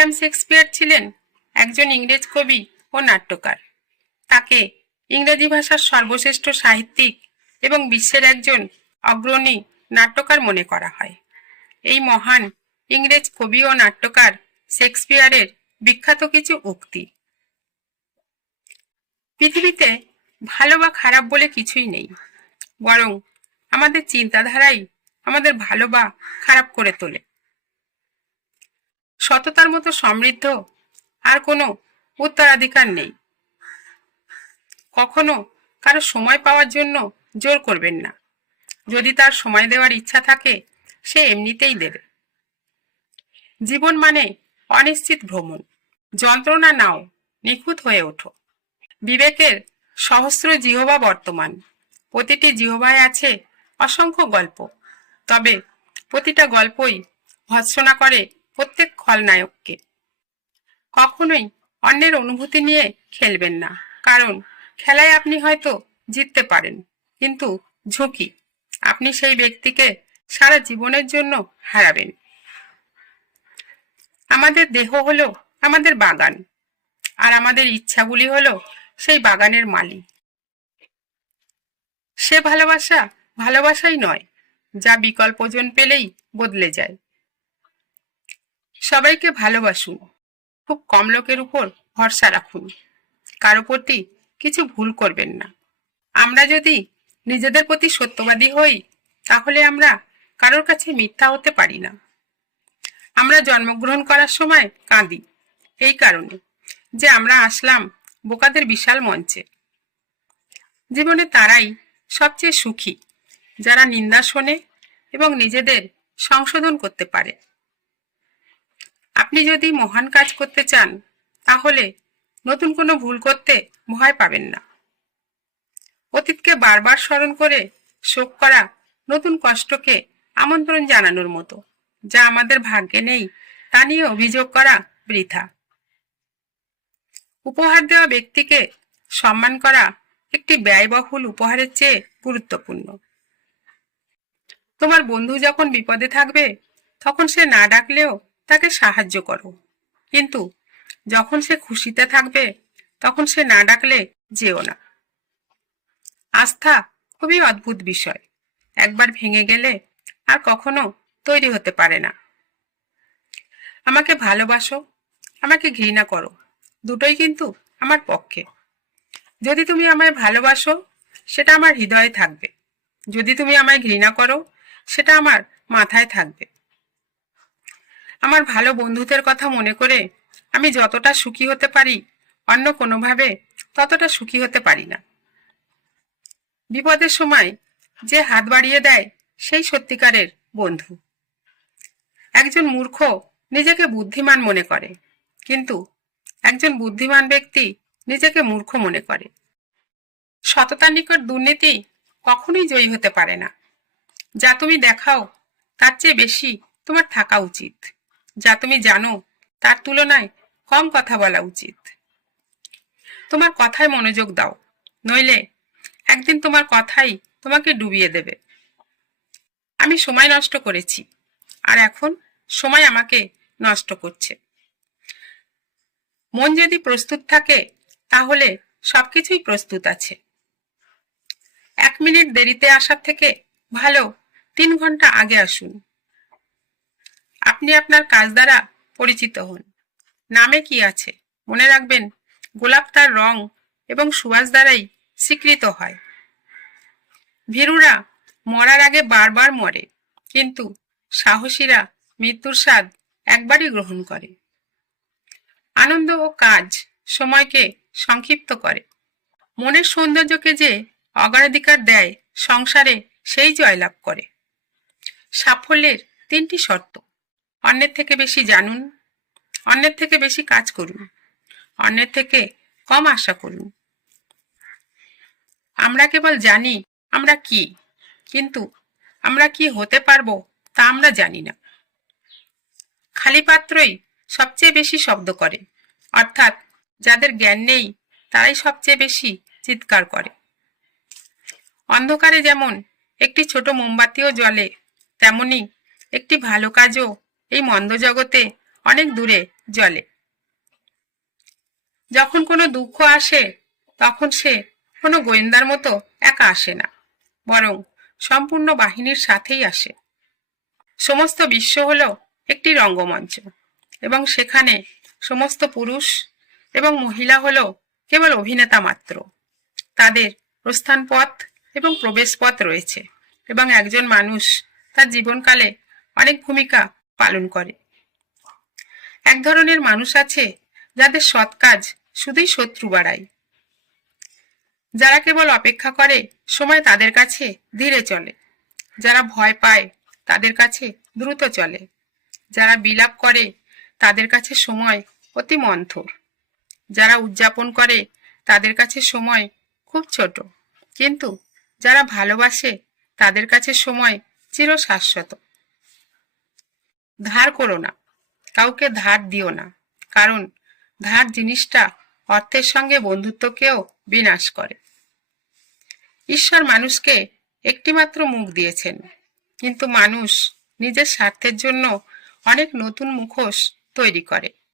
William Shakespeare ছিলেন একজন ইংরেজ কবি ও নাট্যকার। তাকে ইংরেজি ভাষার সর্বশ্রেষ্ঠ সাহিত্যিক এবং বিশ্বের একজন অগ্রণী নাট্যকার মনে করা হয়। এই মহান ইংরেজ কবি ও নাট্যকার শেক্সপিয়ারের বিখ্যাত কিছু উক্তি। পৃথিবীতে ভালো বা খারাপ বলে কিছুই নেই, বরং আমাদের চিন্তাধারাই আমাদের ভালো বা খারাপ করে তোলে। সততার মতো সমৃদ্ধ আর কোনো উত্তরাধিকার নেই। কখনো কারো সময় পাওয়ার জন্য জোর করবেন না। যদি তার সময় দেওয়ার ইচ্ছা থাকে, সে এমনিতেই দেবে। জীবন মানে অনিশ্চিত ভ্রমণ। যন্ত্রণা নাও, নিখুঁত হয়ে ওঠো। বিবেকের সহস্র জিহ্বা বর্তমান। প্রতিটি জিহ্বায় আছে অসংখ্য গল্প, তবে প্রতিটা গল্পই ভর্ৎসনা করে প্রত্যেক খলনায়ককে। কখনোই অন্যের অনুভূতি নিয়ে খেলবেন না, কারণ খেলায় আপনি হয়তো জিততে পারেন, কিন্তু ঝুঁকি, আপনি সেই ব্যক্তিকে সারা জীবনের জন্য হারাবেন। আমাদের দেহ হলো আমাদের বাগান, আর আমাদের ইচ্ছাগুলি হলো সেই বাগানের মালি। সে ভালোবাসা ভালোবাসাই নয়, যা বিকল্পজন পেলেই বদলে যায়। সবাইকে ভালোবাসুন, খুব কম লোকের উপর ভরসা রাখুন, কারো প্রতি কিছু ভুল করবেন না। আমরা যদি নিজেদের প্রতি সত্যবাদী হই, তাহলে আমরা কারোর কাছে মিথ্যা হতে পারি না। আমরা জন্মগ্রহণ করার সময় কাঁদি এই কারণে যে আমরা আসলাম বোকাদের বিশাল মঞ্চে। জীবনে তারাই সবচেয়ে সুখী যারা নিন্দা শোনে এবং নিজেদের সংশোধন করতে পারে। আপনি যদি মহান কাজ করতে চান, তাহলে নতুন কোনো ভুল করতে ভয় পাবেন না। অতীতকে বারবার স্মরণ করে শোক করা নতুন কষ্টকে আমন্ত্রণ জানানোর মতো। যা আমাদের ভাগ্যে নেই তা নিয়ে অভিযোগ করা বৃথা। উপহার দেওয়া ব্যক্তিকে সম্মান করা একটি ব্যয়বহুল উপহারের চেয়ে গুরুত্বপূর্ণ। তোমার বন্ধু যখন বিপদে থাকবে, তখন সে না ডাকলেও তাকে সাহায্য করো, কিন্তু যখন সে খুশিতে থাকবে, তখন সে না ডাকলে যেও না। আস্থা খুবই অদ্ভুত বিষয়। একবার ভেঙে গেলে আর কখনো তৈরি হতে পারে না। আমাকে ভালোবাসো, আমাকে ঘৃণা করো, দুটোই কিন্তু আমার পক্ষে। যদি তুমি আমায় ভালোবাসো, সেটা আমার হৃদয়ে থাকবে। যদি তুমি আমায় ঘৃণা করো, সেটা আমার মাথায় থাকবে। আমার ভালো বন্ধুদের কথা মনে করে আমি যতটা সুখী হতে পারি, অন্য কোনোভাবে ততটা সুখী হতে পারি না। বিপদের সময় যে হাত বাড়িয়ে দেয়, সেই সত্যিকারের বন্ধু। একজন মূর্খ নিজেকে বুদ্ধিমান মনে করে, কিন্তু একজন বুদ্ধিমান ব্যক্তি নিজেকে মূর্খ মনে করে। সততার নিকট দুর্নীতি কখনোই জয়ী হতে পারে না। যা তুমি দেখাও তার চেয়ে বেশি তোমার থাকা উচিত। যা তুমি জানো তার তুলনায় কম কথা বলা উচিত। তোমার কথায় মনোযোগ দাও, নইলে একদিন তোমার কথাই তোমাকে ডুবিয়ে দেবে। আমি সময় নষ্ট করেছি, আর এখন সময় আমাকে নষ্ট করছে। মন যদি প্রস্তুত থাকে, তাহলে সবকিছুই প্রস্তুত আছে। 1 মিনিট দেরিতে আসার থেকে ভালো 3 ঘন্টা আগে আসুন। আপনি আপনার কাজ দ্বারা পরিচিত হন। নামে কি আছে মনে রাখবেন, গোলাপ তার রং এবং সুবাস দ্বারাই স্বীকৃত হয়। ভীরুরা মরার আগে বারবার মরে, কিন্তু সাহসীরা মৃত্যুর স্বাদ একবারই গ্রহণ করে। আনন্দ ও কাজ সময়কে সংক্ষিপ্ত করে। মনের সৌন্দর্যকে যে অগ্রাধিকার দেয় সংসারে, সেই জয়লাভ করে। সাফল্যের 3টি শর্ত: অন্যের থেকে বেশি জানুন, অন্যের থেকে বেশি কাজ করুন, অন্যের থেকে কম আশা করুন। আমরা কেবল জানি আমরা কি, কিন্তু আমরা কি হতে পারবো তা আমরা জানি না। খালি পাত্রই সবচেয়ে বেশি শব্দ করে, অর্থাৎ যাদের জ্ঞান নেই তারাই সবচেয়ে বেশি চিৎকার করে। অন্ধকারে যেমন একটি ছোট মোমবাতিও জ্বলে, তেমনি একটি ভালো কাজও এই মন্দ জগতে অনেক দূরে জলে। যখন কোনো দুঃখ আসে তখন সে কোনো গোয়েন্দার মতো একা আসে না, বরং সম্পূর্ণ বাহিনীর সাথেই আসে। সমস্ত বিশ্ব হলো একটি রঙ্গমঞ্চ, এবং সেখানে সমস্ত পুরুষ এবং মহিলা হলো কেবল অভিনেতা মাত্র। তাদের প্রস্থান পথ এবং প্রবেশ পথ রয়েছে, এবং একজন মানুষ তার জীবনকালে অনেক ভূমিকা পালন করে। এক ধরনের মানুষ আছে যাদের সৎ কাজ শুধুই শত্রু বাড়ায়, যারা কেবল অপেক্ষা করে সময় তাদের কাছে ধীরে চলে, যারা ভয় পায় তাদের কাছে দ্রুত চলে, যারা বিলাপ করে তাদের কাছে সময় অতি মন্থর, যারা উদযাপন করে তাদের কাছে সময় খুব ছোট, কিন্তু যারা ভালোবাসে তাদের কাছে সময় চিরশাশ্বত। ধার করো না, কাউকে ধার দিও না, কারণ ধার জিনিসটা অর্থের সঙ্গে বন্ধুত্বকেও বিনাশ করে। ঈশ্বর মানুষকে একটিমাত্র মুখ দিয়েছেন, কিন্তু মানুষ নিজের স্বার্থের জন্য অনেক নতুন মুখোশ তৈরি করে।